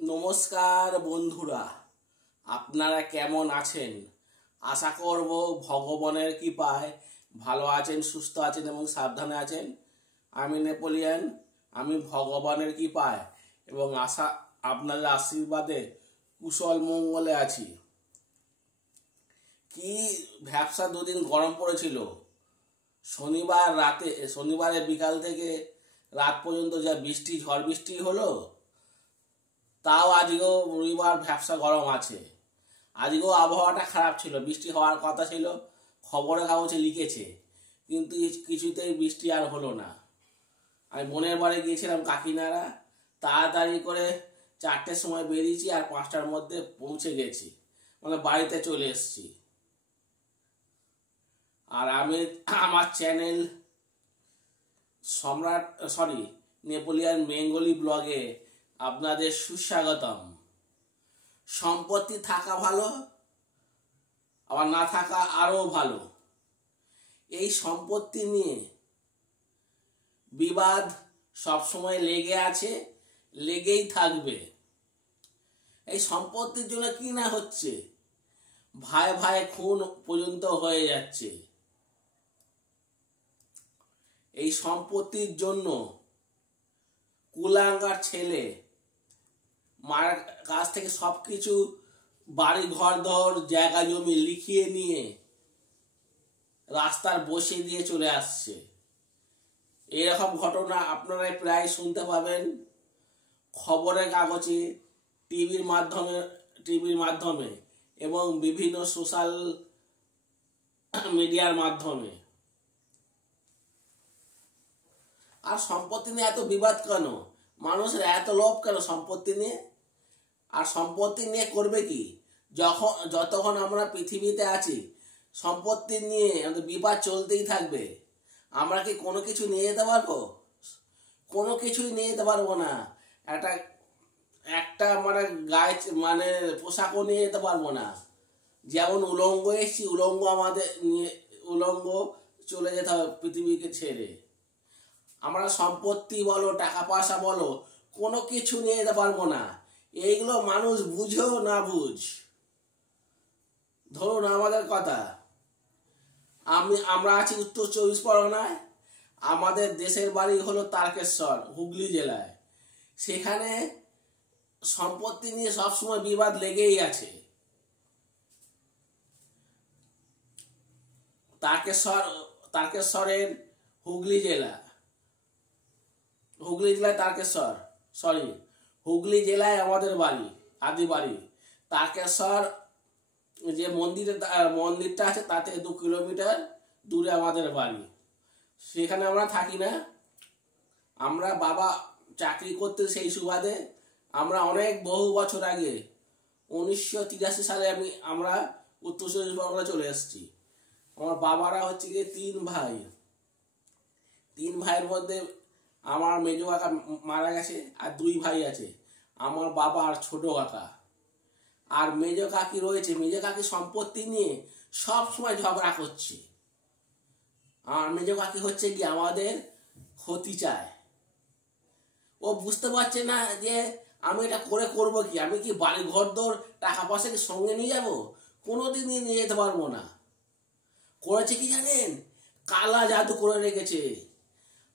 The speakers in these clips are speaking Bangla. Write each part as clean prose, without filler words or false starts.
নমস্কার বন্ধুরা, আপনারা কেমন আছেন? আশা করব ভগবানের কৃপায় ভালো আছেন, সুস্থ আছেন এবং সাবধানে আছেন। আমি নেপোলিয়ান। আমি ভগবানের কৃপায় এবং আপনাদের আশীর্বাদে কুশল মঙ্গলে আছি। কি ভ্যাপসা দুদিন গরম পড়েছিল। শনিবারের বিকাল থেকে রাত পর্যন্ত যা ঝড় বৃষ্টি হলো, তাও আজকেও রবিবার ভ্যাপসা গরম আছে। আজকেও আবহাওয়াটা খারাপ ছিল, বৃষ্টি হওয়ার কথা ছিল, খবরের কাগজে লিখেছে, কিন্তু কিছুতেই বৃষ্টি আর হলো না। আমি বোনের বাড়ি গিয়েছিলাম কাকিনাড়া, তাড়াতাড়ি করে 4টের সময় বেরিয়েছি আর 5টার মধ্যে পৌঁছে গেছি, মানে বাড়িতে চলে এসেছি। আর আমি আমার চ্যানেল নেপোলিয়ান বেঙ্গলি ব্লগে আপনাদের সুস্বাগতম। সম্পত্তি থাকা ভালো, আবার না থাকা আরও ভালো। এই সম্পত্তি নিয়ে বিবাদ সবসময় লেগে আছে, লেগেই থাকবে। এই সম্পত্তির জন্য কি না হচ্ছে, ভাই ভাই খুন পর্যন্ত হয়ে যাচ্ছে। এই সম্পত্তির জন্য কুলাঙ্গার ছেলে মায়ের কাছ থেকে সবকিছু, বাড়ি ঘর দর জায়গা জমি লিখিয়ে নিয়ে রাস্তার বসে দিয়ে চলে আসছে। এরকম ঘটনা আপনারা প্রায় শুনতে পাবেন খবরের কাগজে, টিভির মাধ্যমে এবং বিভিন্ন সোশ্যাল মিডিয়ার মাধ্যমে। আর সম্পত্তি নিয়ে এত বিবাদ কেন? মানুষের এত লোভ কেন সম্পত্তি নিয়ে? আর সম্পত্তি নিয়ে করবে কি? যতক্ষণ আমরা পৃথিবীতে আছি, সম্পত্তি নিয়ে আমাদের বিবাদ চলতেই থাকবে। আমরা কি কোনো কিছু নিয়ে যেতে পারবো? কোনো কিছুই নিয়ে যেতে পারবো না। একটা মানে পোশাকও নিয়ে যেতে পারবো না। যেমন উলঙ্গ এসেছি, উলঙ্গ চলে যেতে হবে পৃথিবীকে ছেড়ে। আমরা সম্পত্তি বলো, টাকা পয়সা বলো, কোনো কিছু নিয়ে যেতে পারবো না। এইগুলো মানুষ বুঝেও না বুঝ। ধরুন আমাদের কথা, আমরা আছি উত্তর 24 পরগনায়। আমাদের দেশের বাড়ি হলো তারকেশ্বর, হুগলি জেলায়। সেখানে সম্পত্তি নিয়ে সবসময় বিবাদ লেগেই আছে। তারকেশ্বরের হুগলি জেলায় হুগলি জেলায় আমাদের বাড়ি, আদি বাড়ি। তারকেশ্বর যে মন্দিরটা আছে, তাতে 2 কিলোমিটার দূরে আমাদের বাড়ি। সেখানে আমরা থাকি না। আমরা বাবা চাকরি করতে, সেই সুবাদে আমরা বহু বছর আগে 1983 সালে আমরা উত্তর 24 পরগনা চলে এসেছি। আমার বাবারা হচ্ছে গিয়ে 3 ভাই। 3 ভাইয়ের মধ্যে আমার মেজো কাকা মারা গেছে, আর 2 ভাই আছে, আমার বাবা আর ছোট কাকা। আর মেজো কাকি রয়েছে। মেজো কাকি সম্পত্তি নিয়ে সব সময় ঝগড়া করছে। আর মেজো কাকি হচ্ছে কি আমাদের ক্ষতি চায়। ও বুঝতে পারছে না যে আমি এটা করবো কি। আমি কি বাড়ি ঘর দর টাকা পয়সা কি সঙ্গে নিয়ে যাবো? কোনোদিনই নিয়ে যেতে পারবো না। করেছে কি জানেন? কালা জাদু করে রেখেছে।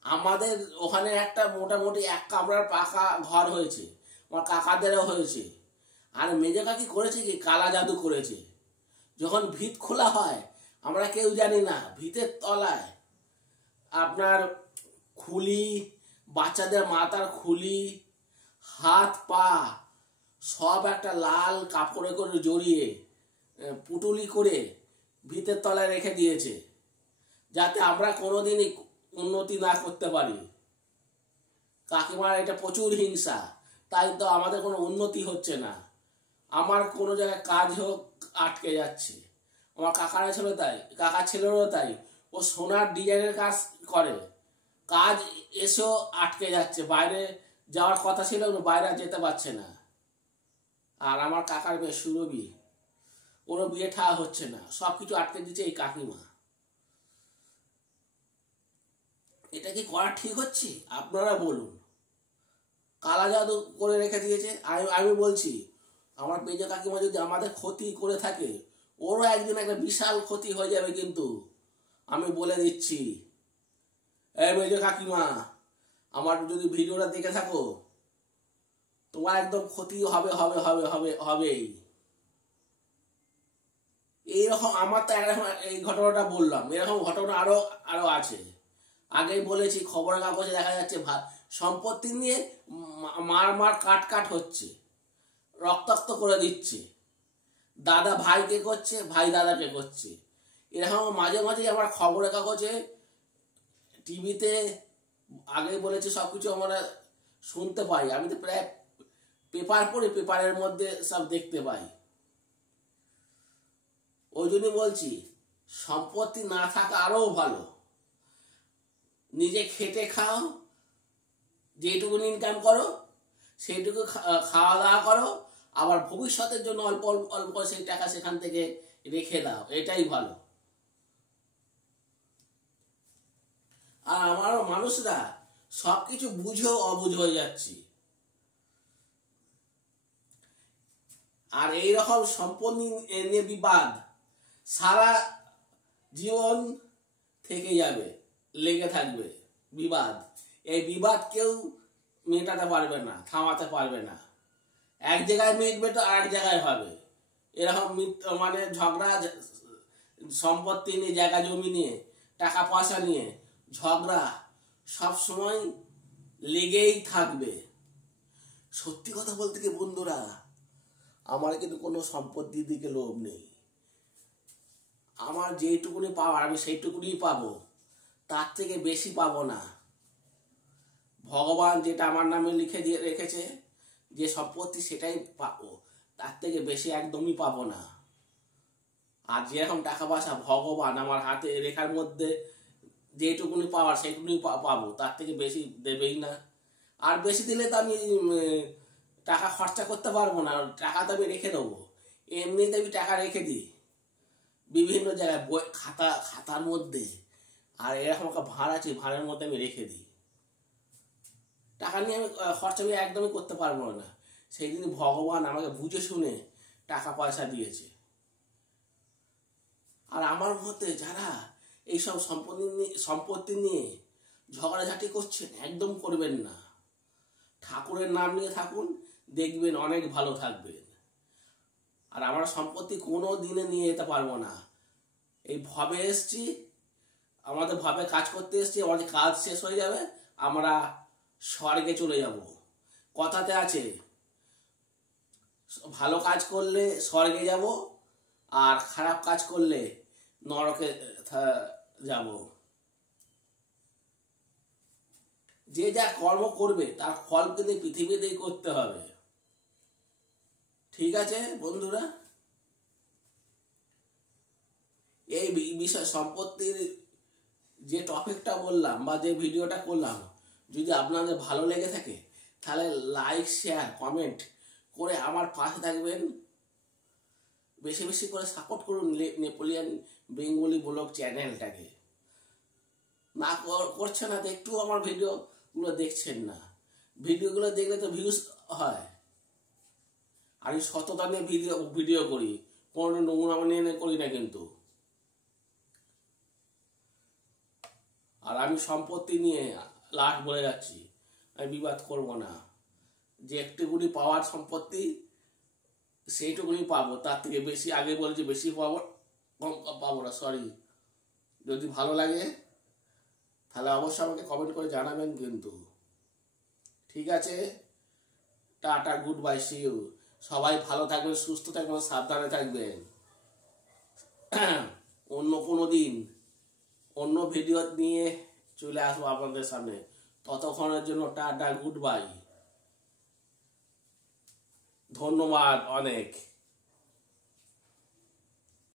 আমাদের ওখানে একটা মোটামুটি 1 কামরার পাকা ঘর হয়েছে, আমার কাকাদেরও হয়েছে। আর মেজো কাকি করেছে কি, কালা জাদু করেছে। যখন ভিত খোলা হয়, আমরা কেউ জানি না, ভিতের তলায় আপনার খুলি, বাচ্চাদের মাথার খুলি, হাত পা সব একটা লাল কাপড়ে করে জড়িয়ে পুটুলি করে ভিতের তলায় রেখে দিয়েছে, যাতে আমরা কোনোদিনই উন্নতি না করতে পারি। কাকিমার এটা প্রচুর হিংসা, তাই তো আমাদের কোনো উন্নতি হচ্ছে না। আমার কোনো জায়গায় কাজ হোক, আটকে যাচ্ছে। আমার কাকার ছেলেরও তাই। ও সোনার ডিজাইনের কাজ করে, কাজ এসেও আটকে যাচ্ছে। বাইরে যাওয়ার কথা ছিল, বাইরে যেতে পারছে না। আর আমার কাকার বেশ সুরভি, ওরও বিয়ে ঠা হচ্ছে না, সবকিছু আটকে দিচ্ছে এই কাকিমা। এটা কি করা ঠিক হচ্ছে? আপনারা বলুন। কালা জাদু করে রেখে দিয়েছে। আমি বলছি আমার মেজ কাকিমা যদি আমাদের ক্ষতি করে থাকে, ওরও একদিন একটা বিশাল ক্ষতি হয়ে যাবে কিন্তু, আমি বলে দিচ্ছি। এই মেজ কাকিমা, আমার যদি ভিডিওটা দেখে থাকো, তোমার একদম ক্ষতি হবে হবে হবে হবে হবেই। এইরকম আমার তো এরকম এই ঘটনাটা বললাম, এরকম ঘটনা আরো আরো আছে। আগেই বলেছি খবরের কাগজে দেখা যাচ্ছে সম্পত্তি নিয়ে মার কাট হচ্ছে, রক্তাক্ত করে দিচ্ছে, দাদা ভাইকে করছে, ভাই দাদাকে করছে। এরকম মাঝে মাঝে আমার খবরের কাগজে, টিভিতে, আগেই বলেছি সবকিছু আমরা শুনতে পাই। আমি তো প্রায় পেপার পড়ে পেপারের মধ্যে সব দেখতে পাই। ওই জন্য বলছি সম্পত্তি না থাকা আরো ভালো। নিজে খেটে খাও, যেটুকু ইনকাম করো সেইটুকু খাওয়া দাওয়া করো, আবার ভবিষ্যতের জন্য অল্প অল্প সেই টাকা সেখান থেকে রেখে দাও, এটাই ভালো। আর আমারও মানুষরা সবকিছু বুঝেও অবুঝ হয়ে যাচ্ছি। আর এইরকম সম্পত্তি নিয়ে বিবাদ সারা জীবন থেকে যাবে, লেগে থাকবে বিবাদ। এই বিবাদ কেউ মেটাতে পারবে না, থামাতে পারবে না। এক জায়গায় মিটবে তো আর এক জায়গায় হবে। এরকম মানে ঝগড়া, সম্পত্তি নিয়ে, জায়গা জমি নিয়ে, টাকা পয়সা নিয়ে ঝগড়া সব সময় লেগেই থাকবে। সত্যি কথা বলতে কি বন্ধুরা, আমার কিন্তু কোনো সম্পত্তির দিকে লোভ নেই। আমার যেইটুকুনি পাওয়ার আমি সেইটুকুনি পাবো, তার থেকে বেশি পাবো না। ভগবান যেটা আমার নামে লিখে দিয়ে রেখেছে যে সম্পত্তি, সেটাই পাবো, তার থেকে বেশি একদমই পাবো না। আর যেরকম টাকা পয়সা ভগবান আমার হাতে রেখার মধ্যে যেটুকুনি পাওয়ার সেইটুকুনি পাবো, তার থেকে বেশি দেবেই না। আর বেশি দিলে তো আমি টাকা খরচা করতে পারবো না, টাকা তো আমি রেখে দেবো। এমনিতে আমি টাকা রেখে দিই বিভিন্ন জায়গায়, বই খাতার মধ্যে। আর এরকম একটা ভাঁড় আছে, ভাঁড়ের মধ্যে আমি রেখে দিই। টাকা নিয়ে আমি খরচা আমি একদমই করতে পারবো না। সেই দিন ভগবান আমাকে বুঝে শুনে টাকা পয়সা দিয়েছে। আর আমার মতে যারা এইসব সম্পত্তি নিয়ে ঝগড়াঝাটি করছেন, একদম করবেন না। ঠাকুরের নাম নিয়ে থাকুন, দেখবেন অনেক ভালো থাকবেন। আর আমরা সম্পত্তি কোনো দিনে নিয়ে যেতে পারবো না। এই ভবে এসছি, আমাদের ভাবে কাজ করতে এসছি, আমাদের কাজ শেষ হয়ে যাবে, আমরা স্বর্গে চলে যাব। কথাতে আছে ভালো কাজ করলে স্বর্গে যাব, আর খারাপ কাজ করলে নরকে যাব। যে যা কর্ম করবে তার ফল কিন্তু পৃথিবীতেই করতে হবে। ঠিক আছে বন্ধুরা, এই বিষয় সম্পত্তির যে টপিকটা বললাম বা যে ভিডিওটা করলাম, যদি আপনাদের ভালো লেগে থাকে তাহলে লাইক, শেয়ার, কমেন্ট করে আমার পাশে থাকবেন। বেশি বেশি করে সাপোর্ট করুন নেপোলিয়ান বেঙ্গলি ব্লগ চ্যানেলটাকে। না করছে না তো, একটু আমার ভিডিওগুলো দেখছেন না। ভিডিওগুলো দেখলে তো ভিউজ হয়। আমি সততা নিয়ে ভিডিও করি, কোনো নোংরা নিয়ে করি না কিন্তু। আর আমি সম্পত্তি নিয়ে লাস্ট বলে যাচ্ছি, আমি বিবাদ করব না। যে একটুকুনি পাওয়ার সম্পত্তি সেইটুকুনি পাবো, তার থেকে বেশি, আগে বলেছি বেশি পাবো, কম পাবো না। সরি, যদি ভালো লাগে তাহলে অবশ্যই আমাকে কমেন্ট করে জানাবেন কিন্তু। ঠিক আছে, tata, good bye, see you. সবাই ভালো থাকবেন, সুস্থ থাকবেন, সাবধানে থাকবেন। অন্য কোনো দিন অন্য ভিডিও নিয়ে চলে আসবো আপনাদের সামনে। ততক্ষণের জন্য টাটা, গুড বাই, ধন্যবাদ অনেক।